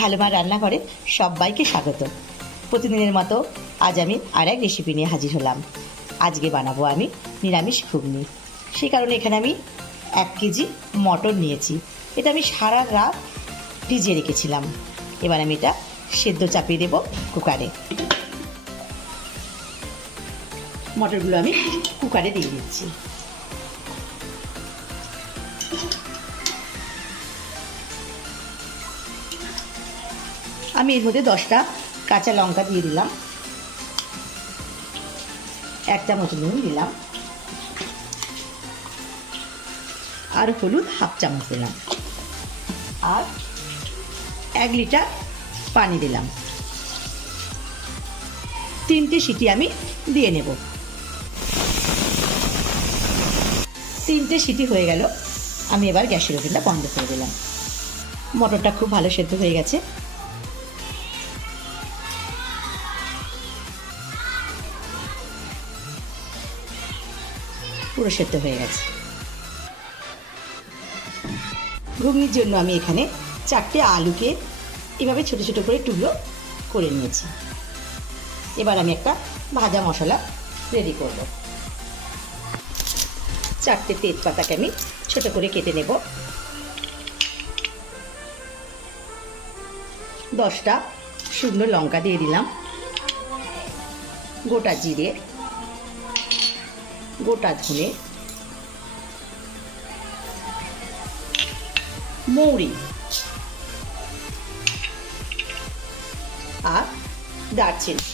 ভালো মা রান্নাঘরে সবাইকে স্বাগত। প্রতিদিনের মতো আজ আমি আর এক রেসিপি নিয়ে হাজির হলাম। আজকে বানাবো আমি নিরামিষ ঘুগনি। সেই কারণে এখানে আমি এক কেজি মটর নিয়েছি। এটা আমি সারা রাত ভিজিয়ে রেখেছিলাম। এবার আমি এটা সেদ্ধ চাপিয়ে দেবো কুকারে। মটরগুলো আমি কুকারে দিয়ে দিচ্ছি। আমি এর মধ্যে দশটা কাঁচা লঙ্কা দিয়ে দিলাম। এক চামচ নুন দিলাম। আর হলুদ হাফ চামচ দিলাম। আর এক লিটার পানি দিলাম। তিনটে সিটি আমি দিয়ে নেব। তিনটে সিটি হয়ে গেল। আমি এবার গ্যাসের ওভেনটা বন্ধ করে দিলাম। মটরটা খুব ভালো সেদ্ধ হয়ে গেছে। পুরো সেদ্ধ হয়ে গেছে। ঘুগনির জন্য আমি এখানে চারটে আলুকে এভাবে ছোট ছোট করে টুকরো করে নিয়েছি। এবার আমি একটা ভাজা মশলা রেডি করব। চারটে তেজপাতাকে আমি ছোট করে কেটে নেব। দশটা শুকনো লঙ্কা দিয়ে দিলাম। গোটা জিরে গোটা ধনে। মৌরি। আর দারচিনি।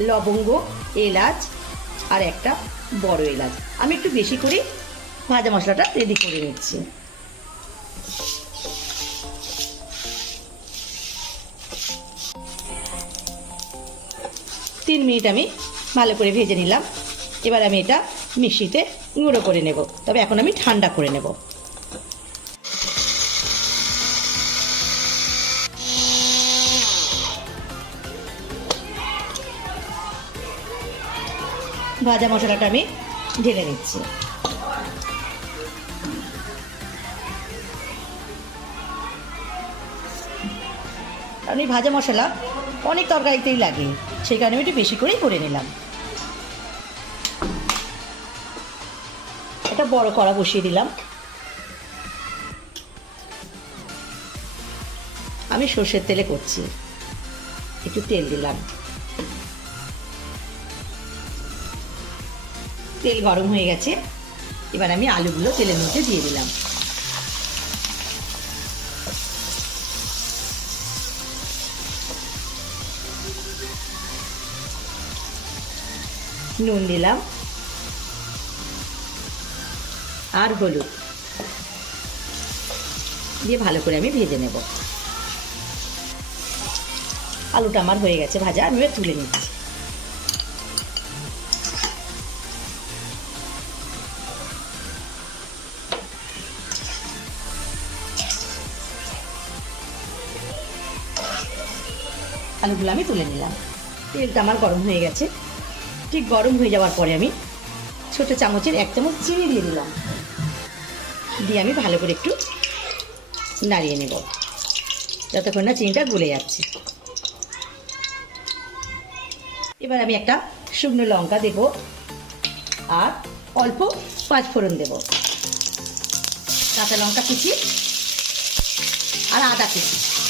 লবঙ্গ, এলাচ, আর একটা বড় এলাচ। আমি একটু বেশি করে ভাজা মশলাটা রেডি করে নিচ্ছি। তিন মিনিট আমি ভালো করে ভেজে নিলাম। এবার আমি এটা মিক্সিতে গুঁড়ো করে নেব। তবে এখন আমি ঠান্ডা করে নেব। ভাজা মশলাটা আমি ঢেলে নিচ্ছি। এই ভাজা মশলা অনেক তরকারিতেই লাগে, সেই কারণে আমি একটু বেশি করেই করে নিলাম। বড় কড়া বসিয়ে দিলাম। আমি সর্ষের তেলে করছি। একটু তেল দিলাম। তেল গরম হয়ে গেছে। এবার আমি আলুগুলো তেলের মধ্যে দিয়ে দিলাম। নুন দিলাম। আর হলুদ। দিয়ে ভালো করে আমি ভেজে নেব। আলুটা আমার হয়ে গেছে ভাজা, আমি তুলে নিচ্ছি। আলুগুলো আমি তুলে নিলাম। তেলটা আমার গরম হয়ে গেছে। ঠিক গরম হয়ে যাওয়ার পরে আমি ছোট চামচের এক চামচ চিনি দিয়ে দিলাম। দিয়ে আমি ভালো করে একটু নাড়িয়ে নেব। যতক্ষণ না চিনিটা গলে যাচ্ছে। এবার আমি একটা শুকনো লঙ্কা দেব আর অল্প পাঁচ ফোড়ন দেব। কাঁচা লঙ্কা কুচি আর আদা কুচি।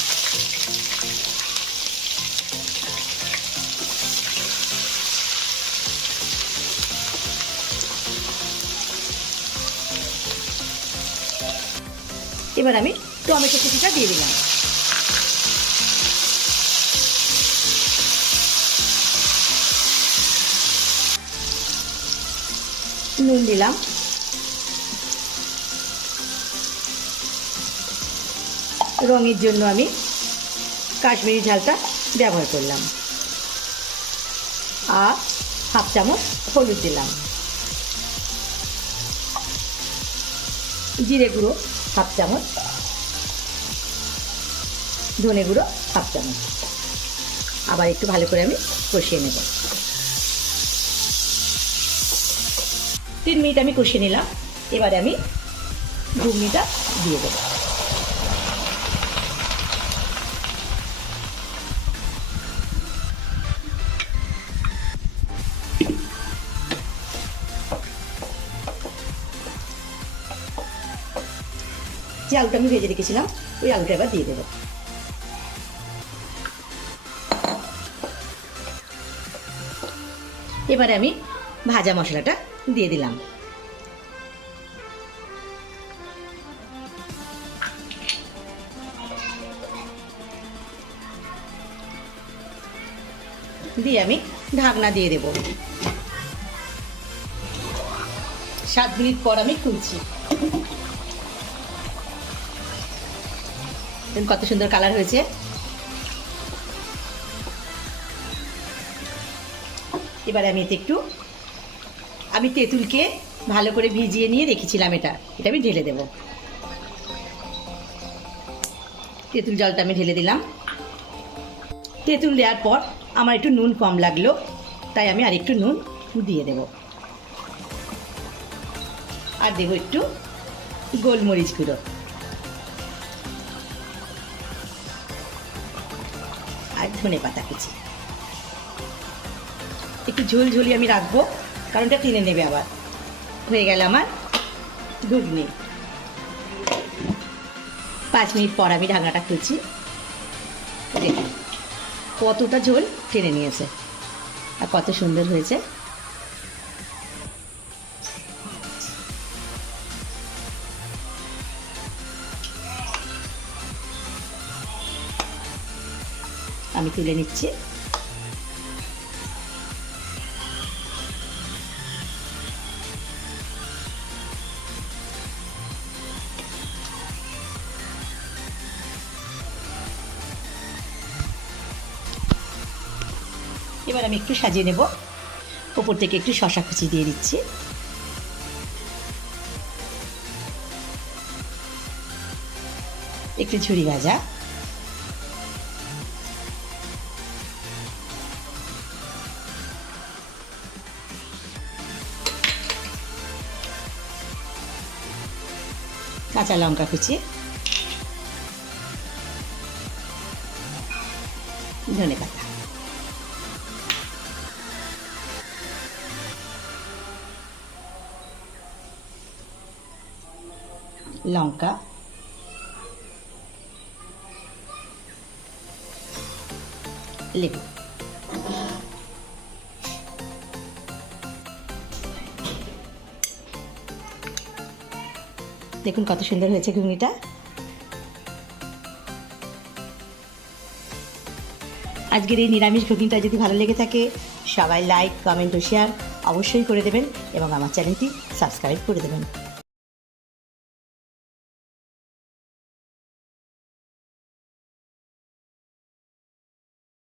এবার আমি টমেটো কুচিটা দিয়ে দিলাম। নুন দিলাম। রঙের জন্য আমি কাশ্মীরি ঝালটা ব্যবহার করলাম। আর হাফ চামচ হলুদ দিলাম। জিরে গুঁড়ো হাফ চামচ। ধনে গুঁড়ো হাফ চামচ। আবার একটু ভালো করে আমি কষিয়ে নেব। তিন মিনিট আমি কষিয়ে নিলাম। এবারে আমি ঘুগনিটা দিয়ে দেবো। যে আলুটা আমি ভেজে রেখেছিলাম, ওই আলুটা এবার দিয়ে দেবো। এবারে আমি ভাজা মশলাটা দিয়ে দিলাম। দিয়ে আমি ঢাকনা দিয়ে দেব। সাত মিনিট পর আমি খুলছি। কত সুন্দর কালার হয়েছে। এবারে আমি এতে একটু আমি তেঁতুলকে ভালো করে ভিজিয়ে নিয়ে রেখেছিলাম এটা। এটা আমি ঢেলে দেব। তেঁতুল জলটা আমি ঢেলে দিলাম। তেঁতুল দেওয়ার পর আমার একটু নুন কম লাগল, তাই আমি আর একটু নুন দিয়ে দেব। আর দেবো একটু গোলমরিচ গুঁড়ো। আর ধনে পাতা কুচি। একটু ঝোল ঝুলি আমি রাখব, কারণ এটা টেনে নেবে আবার। হয়ে গেল আমার ঘুগনি। পাঁচ মিনিট পর আমি ঢাকনাটা খুলছি। কতটা ঝোল টেনে নিয়েছে, আর কত সুন্দর হয়েছে। আমি তুলে নিচ্ছি। এবার আমি একটু সাজিয়ে নেব। ওপর থেকে একটু শশা কুচি দিয়ে দিচ্ছি। একটু ঝুড়ি ভাজা। কাঁচা লঙ্কা কুচি। ধনে পাতা। লঙ্কা। লেবু। দেখুন কত সুন্দর হয়েছে ঘুগনিটা। আজকের এই নিরামিষ ঘুগনিটা যদি ভালো লেগে থাকে, সবাই লাইক কমেন্ট ও শেয়ার অবশ্যই করে দেবেন এবং আমার চ্যানেলটি সাবস্ক্রাইব করে দেবেন।